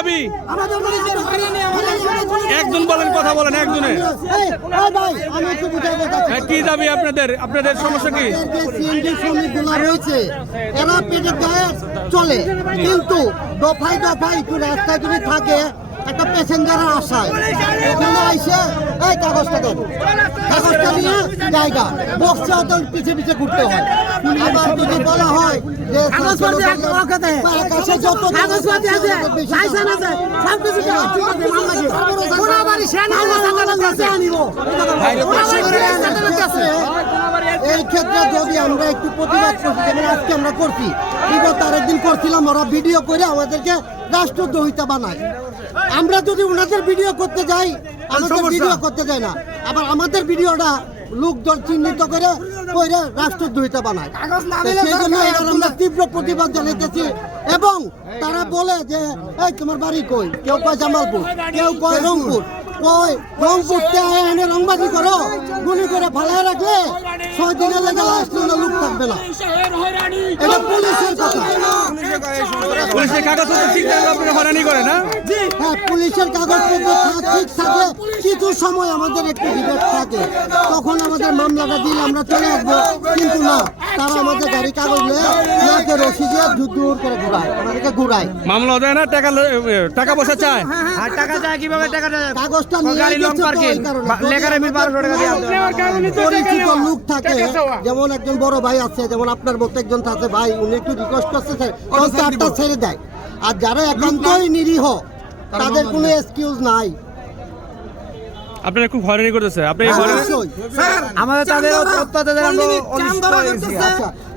দাবি? একজন বলেন, কথা বলেন একজনে। কি দাবি আপনাদের? আপনাদের সমস্যা কি? রয়েছে এরা পেটের গায়ে চলে, কিন্তু দফায় দফায় একটু রাস্তায় যদি থাকে একটা প্যাসেঞ্জারের আশায় এখানে আইসে এই কাগজটা দেন, কাগজটা নিয়ে জায়গা বক্সে অত পিছিয়ে পিছিয়ে ঘুরতে হয়। আবার যদি বলা হয় যে আকাশে যত কাগজপাতি আছে, লাইসেন্স আছে, সব কিছু এই ক্ষেত্রে যদি আমরা একটু প্রতিবাদ করছি, যেমন আজকে আমরা করছি, বিগত আরেকদিন করছিলাম, ওরা ভিডিও করে আমাদেরকে রাষ্ট্রদ্রোহিতা বানায়। আমরা যদি ওনাদের ভিডিও করতে যাই, আমাদের ভিডিও করতে যাই না, আবার আমাদের ভিডিওটা লোকজন চিহ্নিত করে রাষ্ট্রদ্রোহিতা বানায়। সেই জন্য আমরা তীব্র প্রতিবাদ জানাইতেছি। এবং তারা বলে যে এই তোমার বাড়ি কই, কেউ কয় জামালপুর, কেউ কয় রংপুর, কয় রংপুরতে এনে রংবাজি করো, গুলি করে ফালায় রাখলে 6 দিনের লেগে লাস্ট লোক থাকবে না। এটা পুলিশের কথা। পুলিশের কাগজপত্র ঠিক থাকলে আপনারা হয়রানি করে না? হ্যাঁ, পুলিশের কাগজপত্র ঠিক থাকে, কিছু সময় আমাদের একটু ডিবেট থাকে, তখন আমাদের মামলাটা দিলে আমরা চলে আসবো। কিন্তু না, তারা আমাদের গাড়ি কাগজ নিয়ে রশি দিয়ে দূর করে ঘুরায়, আমাদেরকে ঘুরায়। মামলা দেয় না, টাকা পয়সা চায়। আর টাকা চায় কিভাবে? টাকাটা কাগজটা নিয়ে পরিচিত লোক থাকে, যেমন একজন বড় ভাই আছে, যেমন আপনার মতো একজন আছে ভাই, উনি একটু রিকোয়েস্ট করতেছে চারটা ছেড়ে দেয়। আর যারা একান্তই নিরীহ তাদের কোনো এক্সকিউজ নাই। আপনারা খুব হয়রানি করতেছে। আপনি আমাদের তাদের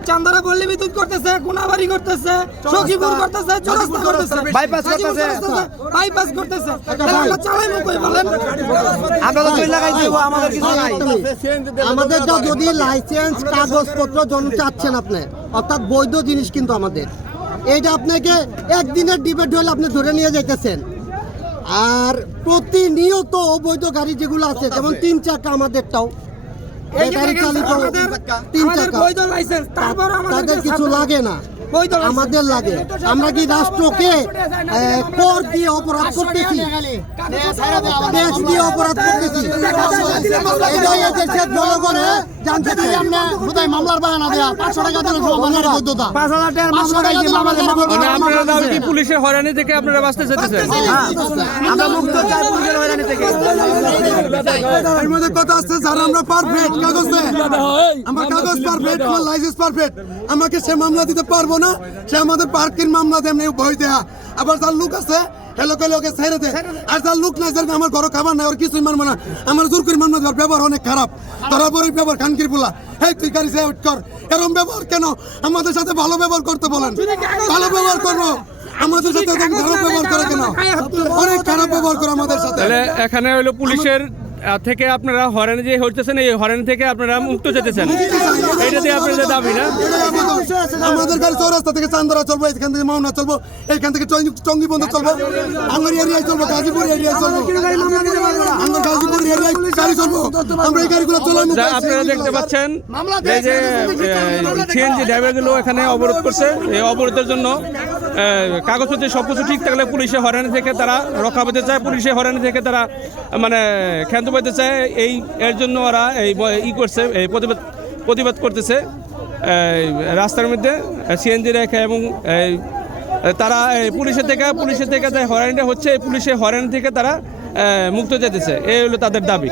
চান্দারা পল্লী বিদ্যুৎ করতেছে, কোনাবাড়ি করতেছে, সখীপুর করতেছে, চৌরাস্তা করতেছে, বাইপাস করতেছে, বাইপাস করতেছে। আমরা চালাইবো কই বলেন? আমরা তো চলে লাগাই দেব, আমাদের কিছু নাই। আমাদেরটা যদি লাইসেন্স কাগজপত্র জন চাচ্ছেন আপনি, অর্থাৎ বৈধ জিনিস, কিন্তু আমাদের এইটা আপনাকে একদিনের ডিবেট হলে আপনি ধরে নিয়ে যাইতেছেন। আর প্রতিনিয়ত অবৈধ গাড়ি যেগুলো আছে, যেমন 3 চাকা, আমাদেরটাও ব্যাটারি চালিত 3 চাকা, তাদের কিছু লাগে না, আমাদের লাগে। আমরা কি রাষ্ট্রকে কর দিয়ে অপরাধ করতেছি, ট্যাক্স দিয়ে অপরাধ করতেছি? এটাই দেশের জনগণে জানতে চাই। মামলার বাহানা দেয়া 500 টাকা দিলে বৈধতা, 5000 টাকার আপনারা দাবি কি পুলিশের হয়রানি থেকে আপনারা বাঁচতে চাইতেছেন? আমরা মুক্ত চাই পুলিশের হয়রানি থেকে। এর মধ্যে কথা আছে, যারা আমরা পারফেক্ট কাগজ দেয়, আমার কাগজ পারফেক্ট, আমার লাইসেন্স পারফেক্ট, আমাকে সে মামলা দিতে পারবো না। সে আমাদের পার্কিং মামলা দেয় ভয় দেয়া। আবার যার লোক আছে লোকে ছেড়ে দেয়, আর যার লোক নাই, যার আমার ঘর খাবার নাই, ওর কিছুই মানবো না, আমার জোর করে মানবো। ব্যবহার অনেক খারাপ, তারা পরে ব্যবহার খানকির বলা, এই তুই গাড়ি সাইড কর, এরকম ব্যবহার কেন? আমাদের সাথে ভালো ব্যবহার করতে বলেন, ভালো ব্যবহার করবো। আমাদের সাথে খারাপ ব্যবহার করে কেন? অনেক খারাপ ব্যবহার করে আমাদের সাথে। এখানে হলো পুলিশের থেকে আপনারা হয়রানি যে হইতেছেন, এই হয়রানি থেকে আপনারা মুক্ত যেতেছেন, এটা দিয়ে আপনাদের দাবি না? আমাদের গাড়ি চৌরাস্তা থেকে চান্দরা চলবো, এখান থেকে মাওনা চলবো, এখান থেকে টঙ্গী বন্ধ চলবো, আঙ্গুর এরিয়ায় চলবো, গাজীপুর এরিয়ায় চলবো, আমরা গাজীপুর এরিয়ায় গাড়ি চলবো, আমরা এই গাড়িগুলো চলার। আপনারা দেখতে পাচ্ছেন এই যে সিএনজি ড্রাইভারগুলো এখানে অবরোধ করছে। এই অবরোধের জন্য কাগজপত্র সবকিছু ঠিক থাকলে পুলিশের হয়রানি থেকে তারা রক্ষা পেতে চায়, পুলিশের হয়রানি থেকে তারা মানে ক্ষান্ত পেতে চায়। এর জন্য ওরা এই করছে, এই প্রতিবাদ করতেছে রাস্তার মধ্যে সিএনজি রেখে। এবং তারা পুলিশের থেকে যে হয়রানিটা হচ্ছে, পুলিশের হয়রানি থেকে তারা মুক্ত যেতেছে, এই হলো তাদের দাবি।